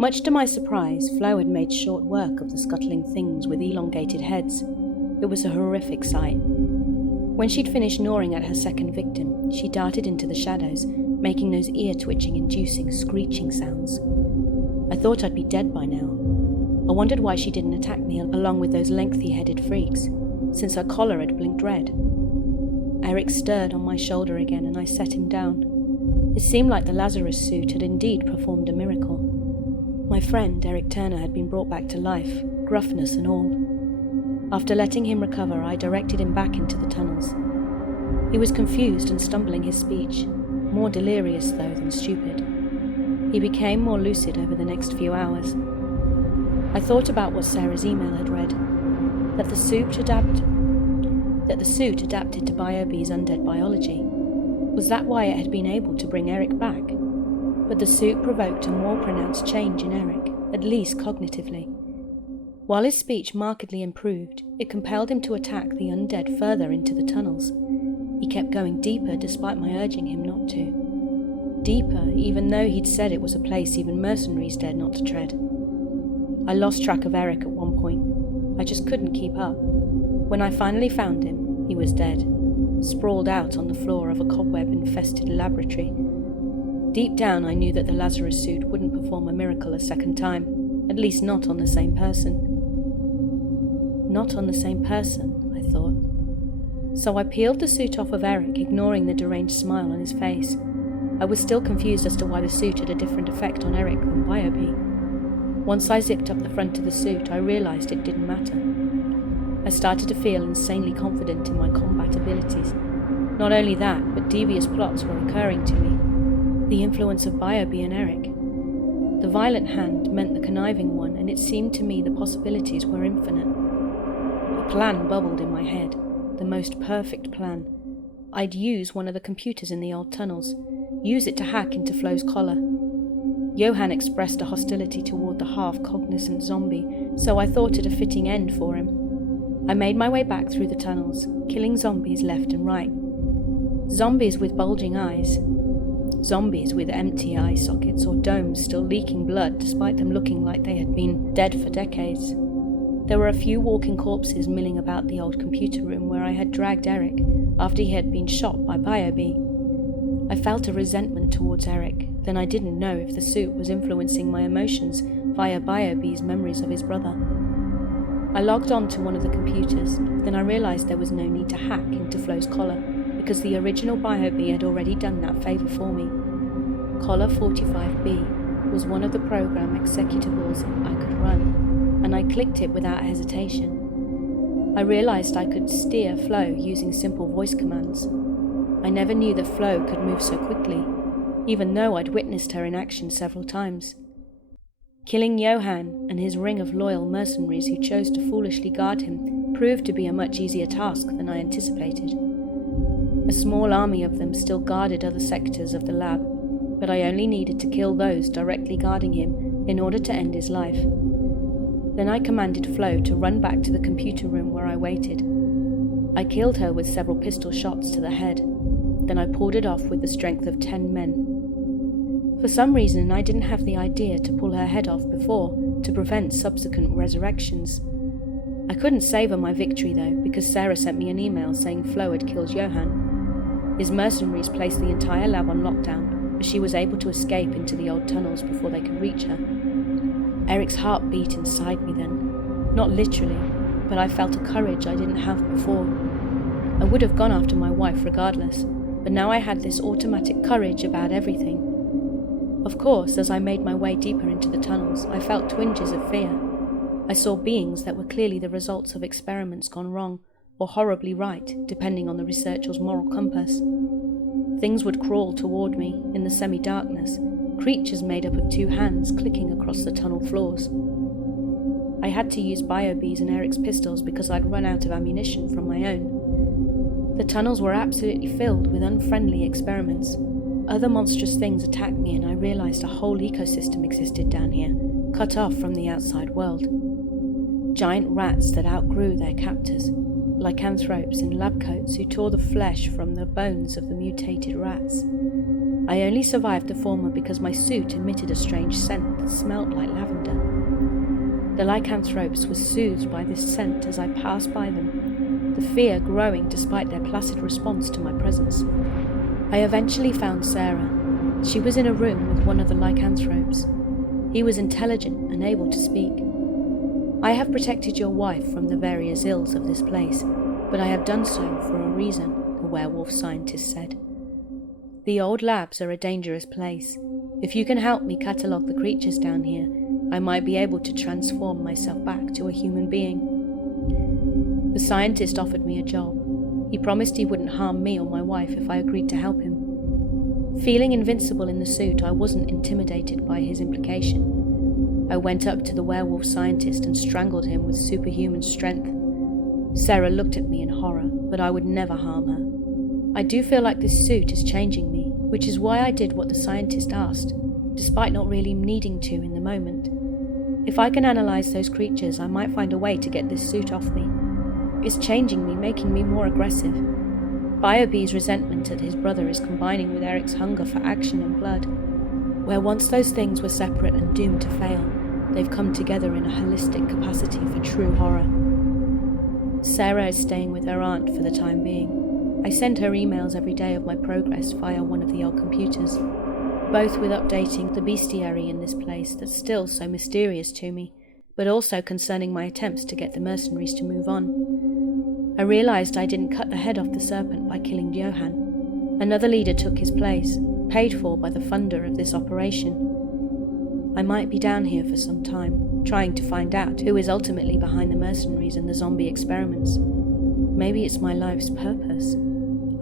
Much to my surprise, Flo had made short work of the scuttling things with elongated heads. It was a horrific sight. When she'd finished gnawing at her second victim, she darted into the shadows, making those ear-twitching, inducing, screeching sounds. I thought I'd be dead by now. I wondered why she didn't attack me along with those lengthy-headed freaks, since her collar had blinked red. Eric stirred on my shoulder again, and I set him down. It seemed like the Lazarus suit had indeed performed a miracle. My friend, Eric Turner, had been brought back to life, gruffness and all. After letting him recover, I directed him back into the tunnels. He was confused and stumbling his speech, more delirious though than stupid. He became more lucid over the next few hours. I thought about what Sarah's email had read, that the suit adapted to BioB's undead biology. Was that why it had been able to bring Eric back? But the suit provoked a more pronounced change in Eric, at least cognitively. While his speech markedly improved, it compelled him to attack the undead further into the tunnels. He kept going deeper despite my urging him not to. Deeper, even though he'd said it was a place even mercenaries dared not to tread. I lost track of Eric at one point. I just couldn't keep up. When I finally found him, he was dead, sprawled out on the floor of a cobweb-infested laboratory. Deep down, I knew that the Lazarus suit wouldn't perform a miracle a second time, at least not on the same person. Not on the same person, I thought. So I peeled the suit off of Eric, ignoring the deranged smile on his face. I was still confused as to why the suit had a different effect on Eric than BioB. Once I zipped up the front of the suit, I realized it didn't matter. I started to feel insanely confident in my combat abilities. Not only that, but devious plots were occurring to me. The influence of BioB and Eric. The violent hand meant the conniving one, and it seemed to me the possibilities were infinite. A plan bubbled in my head, the most perfect plan. I'd use one of the computers in the old tunnels, use it to hack into Flo's collar. Johan expressed a hostility toward the half-cognizant zombie, so I thought it a fitting end for him. I made my way back through the tunnels, killing zombies left and right. Zombies with bulging eyes. Zombies with empty eye sockets or domes still leaking blood despite them looking like they had been dead for decades. There were a few walking corpses milling about the old computer room where I had dragged Eric after he had been shot by BioB. I felt a resentment towards Eric, then I didn't know if the suit was influencing my emotions via BioB's memories of his brother. I logged on to one of the computers, then I realized there was no need to hack into Flo's collar, because the original BioB had already done that favor for me. Collar 45B was one of the program executables I could run, and I clicked it without hesitation. I realized I could steer Flo using simple voice commands. I never knew that Flo could move so quickly, even though I'd witnessed her in action several times. Killing Johan and his ring of loyal mercenaries who chose to foolishly guard him proved to be a much easier task than I anticipated. A small army of them still guarded other sectors of the lab, but I only needed to kill those directly guarding him in order to end his life. Then I commanded Flo to run back to the computer room where I waited. I killed her with several pistol shots to the head. Then I pulled it off with the strength of 10 men. For some reason, I didn't have the idea to pull her head off before, to prevent subsequent resurrections. I couldn't savor my victory though, because Sarah sent me an email saying Flo had killed Johan. His mercenaries placed the entire lab on lockdown, but she was able to escape into the old tunnels before they could reach her. Eric's heart beat inside me then. Not literally, but I felt a courage I didn't have before. I would have gone after my wife regardless, but now I had this automatic courage about everything. Of course, as I made my way deeper into the tunnels, I felt twinges of fear. I saw beings that were clearly the results of experiments gone wrong, or horribly right, depending on the researcher's moral compass. Things would crawl toward me in the semi-darkness, creatures made up of 2 hands clicking across the tunnel floors. I had to use BioB's and Eric's pistols because I'd run out of ammunition from my own. The tunnels were absolutely filled with unfriendly experiments. Other monstrous things attacked me, and I realized a whole ecosystem existed down here, cut off from the outside world. Giant rats that outgrew their captors, lycanthropes in lab coats who tore the flesh from the bones of the mutated rats. I only survived the former because my suit emitted a strange scent that smelled like lavender. The lycanthropes were soothed by this scent as I passed by them, the fear growing despite their placid response to my presence. I eventually found Sarah. She was in a room with one of the lycanthropes. He was intelligent and able to speak. I have protected your wife from the various ills of this place, but I have done so for a reason, the werewolf scientist said. The old labs are a dangerous place. If you can help me catalogue the creatures down here, I might be able to transform myself back to a human being. The scientist offered me a job. He promised he wouldn't harm me or my wife if I agreed to help him. Feeling invincible in the suit, I wasn't intimidated by his implication. I went up to the werewolf scientist and strangled him with superhuman strength. Sarah looked at me in horror, but I would never harm her. I do feel like this suit is changing me, which is why I did what the scientist asked, despite not really needing to in the moment. If I can analyze those creatures, I might find a way to get this suit off me. It's changing me, making me more aggressive. BioB's resentment at his brother is combining with Eric's hunger for action and blood. Where once those things were separate and doomed to fail, they've come together in a holistic capacity for true horror. Sarah is staying with her aunt for the time being. I send her emails every day of my progress via one of the old computers, both with updating the bestiary in this place that's still so mysterious to me, but also concerning my attempts to get the mercenaries to move on. I realized I didn't cut the head off the serpent by killing Johann. Another leader took his place, paid for by the funder of this operation. I might be down here for some time, trying to find out who is ultimately behind the mercenaries and the zombie experiments. Maybe it's my life's purpose.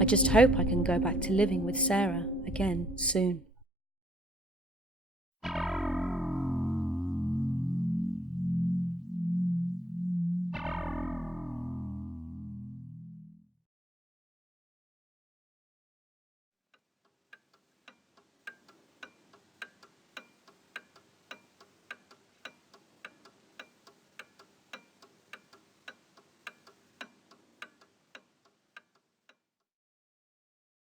I just hope I can go back to living with Sarah again soon.